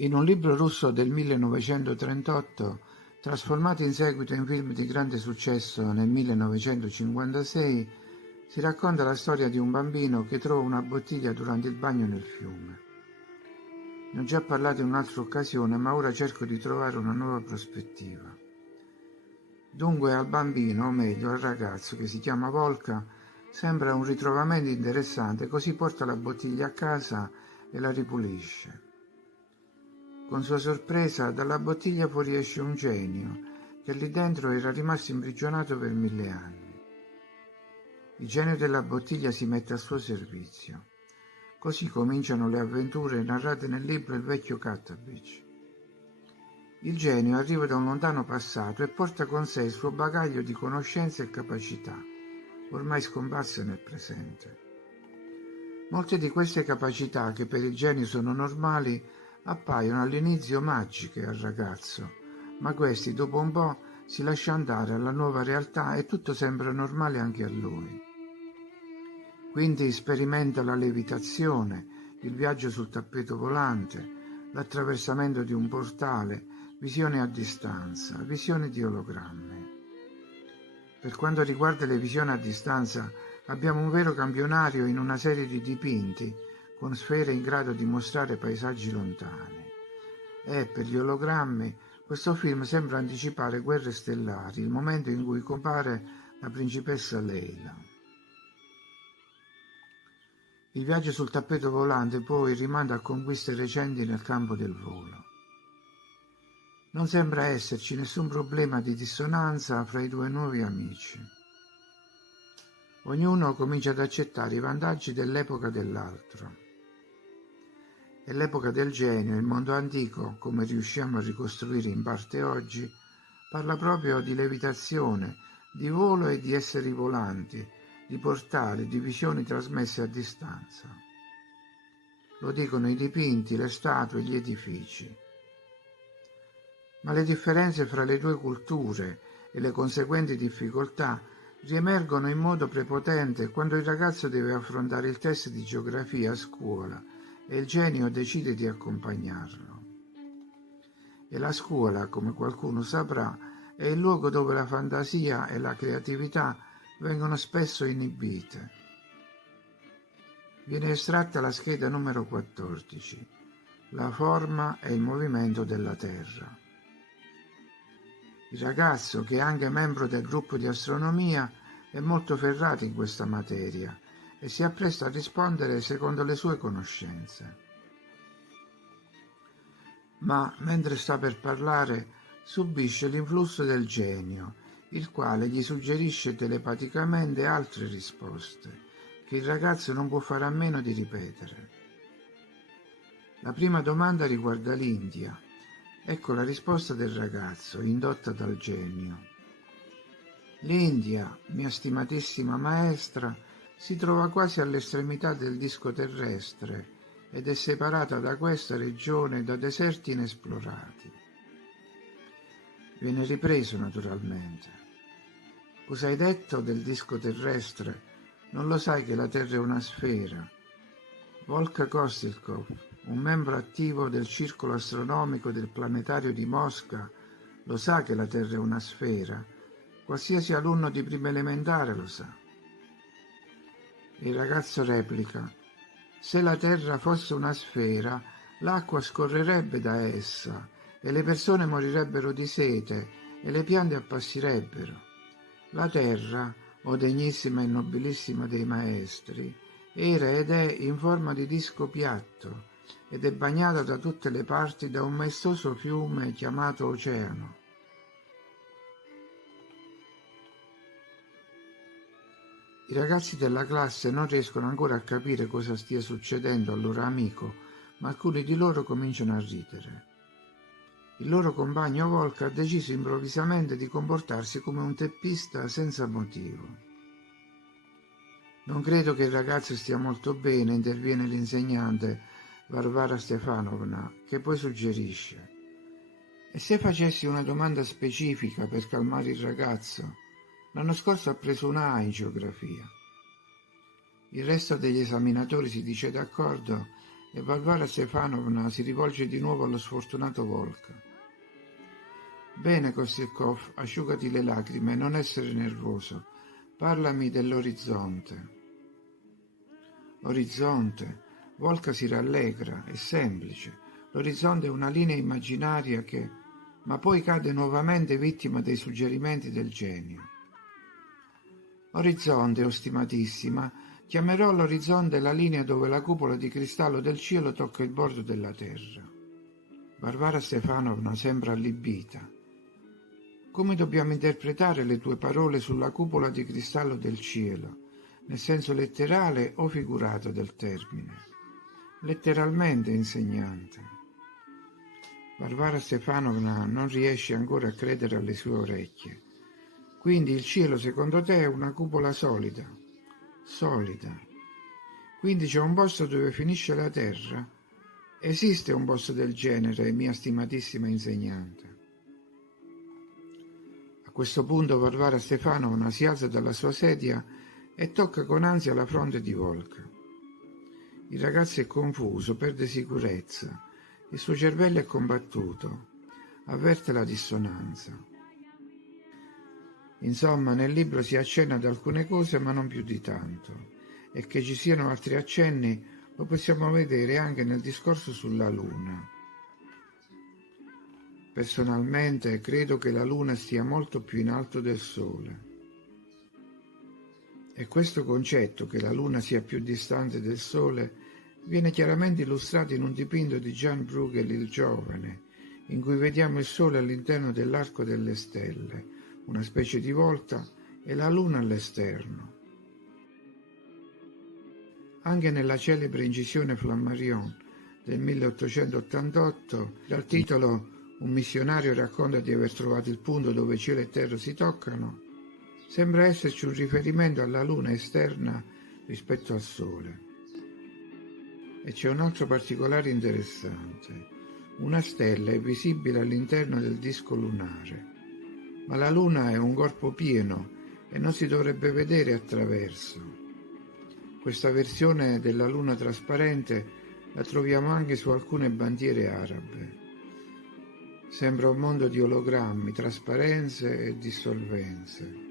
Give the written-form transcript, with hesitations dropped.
In un libro russo del 1938, trasformato in seguito in film di grande successo nel 1956, si racconta la storia di un bambino che trova una bottiglia durante il bagno nel fiume. Ne ho già parlato in un'altra occasione, ma ora cerco di trovare una nuova prospettiva. Dunque al bambino, o meglio al ragazzo che si chiama Volka, sembra un ritrovamento interessante, così porta la bottiglia a casa e la ripulisce. Con sua sorpresa, dalla bottiglia fuoriesce un genio, che lì dentro era rimasto imprigionato per 1000 anni. Il genio della bottiglia si mette a suo servizio. Così cominciano le avventure narrate nel libro Il vecchio Cattabich. Il genio arriva da un lontano passato e porta con sé il suo bagaglio di conoscenze e capacità, ormai scomparse nel presente. Molte di queste capacità, che per il genio sono normali, appaiono all'inizio magiche al ragazzo, ma questi dopo un po' si lascia andare alla nuova realtà e tutto sembra normale anche a lui. Quindi sperimenta la levitazione, il viaggio sul tappeto volante, l'attraversamento di un portale, visioni a distanza, visioni di ologrammi. Per quanto riguarda le visioni a distanza, abbiamo un vero campionario in una serie di dipinti con sfere in grado di mostrare paesaggi lontani. E per gli ologrammi, questo film sembra anticipare Guerre stellari, il momento in cui compare la principessa Leila. Il viaggio sul tappeto volante poi rimanda a conquiste recenti nel campo del volo. Non sembra esserci nessun problema di dissonanza fra i due nuovi amici. Ognuno comincia ad accettare i vantaggi dell'epoca dell'altro. E l'epoca del genio, il mondo antico, come riusciamo a ricostruire in parte oggi, parla proprio di levitazione, di volo e di esseri volanti, di portali, di visioni trasmesse a distanza. Lo dicono i dipinti, le statue, gli edifici. Ma le differenze fra le due culture e le conseguenti difficoltà riemergono in modo prepotente quando il ragazzo deve affrontare il test di geografia a scuola e il genio decide di accompagnarlo. E la scuola, come qualcuno saprà, è il luogo dove la fantasia e la creatività vengono spesso inibite. Viene estratta la scheda numero 14, la forma e il movimento della Terra. Il ragazzo, che è anche membro del gruppo di astronomia, è molto ferrato in questa materia e si appresta a rispondere secondo le sue conoscenze. Ma, mentre sta per parlare, subisce l'influsso del genio, il quale gli suggerisce telepaticamente altre risposte, che il ragazzo non può fare a meno di ripetere. La prima domanda riguarda l'India. Ecco la risposta del ragazzo, indotta dal genio. L'India, mia stimatissima maestra, si trova quasi all'estremità del disco terrestre ed è separata da questa regione da deserti inesplorati. Viene ripreso naturalmente. Cosa hai detto del disco terrestre? Non lo sai che la Terra è una sfera? Volka Kostilkov, un membro attivo del circolo astronomico del planetario di Mosca, lo sa che la Terra è una sfera. Qualsiasi alunno di prima elementare lo sa. Il ragazzo replica: se la Terra fosse una sfera, l'acqua scorrerebbe da essa e le persone morirebbero di sete e le piante appassirebbero. La Terra, o degnissima e nobilissima dei maestri, era ed è in forma di disco piatto ed è bagnata da tutte le parti da un maestoso fiume chiamato oceano. I ragazzi della classe non riescono ancora a capire cosa stia succedendo al loro amico, ma alcuni di loro cominciano a ridere. Il loro compagno Volka ha deciso improvvisamente di comportarsi come un teppista senza motivo. Non credo che il ragazzo stia molto bene, interviene l'insegnante Varvara Stefanovna, che poi suggerisce: e se facessi una domanda specifica per calmare il ragazzo? L'anno scorso ha preso una A in geografia. Il resto degli esaminatori si dice d'accordo e Varvara Stefanovna si rivolge di nuovo allo sfortunato Volka. Bene, Kostelkov, asciugati le lacrime e non essere nervoso. Parlami dell'orizzonte. Orizzonte. Volka si rallegra, è semplice. L'orizzonte è una linea immaginaria che, ma poi cade nuovamente vittima dei suggerimenti del genio. Orizzonte, o stimatissima, chiamerò l'orizzonte la linea dove la cupola di cristallo del cielo tocca il bordo della terra. Varvara Stefanovna sembra allibita. Come dobbiamo interpretare le tue parole sulla cupola di cristallo del cielo, nel senso letterale o figurato del termine? Letteralmente, insegnante. Varvara Stefanovna non riesce ancora a credere alle sue orecchie. Quindi il cielo secondo te è una cupola solida? Solida. Quindi c'è un posto dove finisce la terra? Esiste un posto del genere, mia stimatissima insegnante? A questo punto Varvara Stefanovna si alza dalla sua sedia e tocca con ansia la fronte di Volka. Il ragazzo è confuso, perde sicurezza, il suo cervello è combattuto, avverte la dissonanza. Insomma, nel libro si accenna ad alcune cose, ma non più di tanto, e che ci siano altri accenni lo possiamo vedere anche nel discorso sulla Luna. Personalmente credo che la Luna stia molto più in alto del Sole. E questo concetto, che la Luna sia più distante del Sole, viene chiaramente illustrato in un dipinto di Jan Bruegel il Giovane, in cui vediamo il Sole all'interno dell'arco delle stelle, una specie di volta, e la Luna all'esterno. Anche nella celebre incisione Flammarion del 1888, dal titolo "Un missionario racconta di aver trovato il punto dove cielo e terra si toccano", sembra esserci un riferimento alla Luna esterna rispetto al Sole. E c'è un altro particolare interessante. Una stella è visibile all'interno del disco lunare, ma la Luna è un corpo pieno e non si dovrebbe vedere attraverso. Questa versione della Luna trasparente la troviamo anche su alcune bandiere arabe. Sembra un mondo di ologrammi, trasparenze e dissolvenze.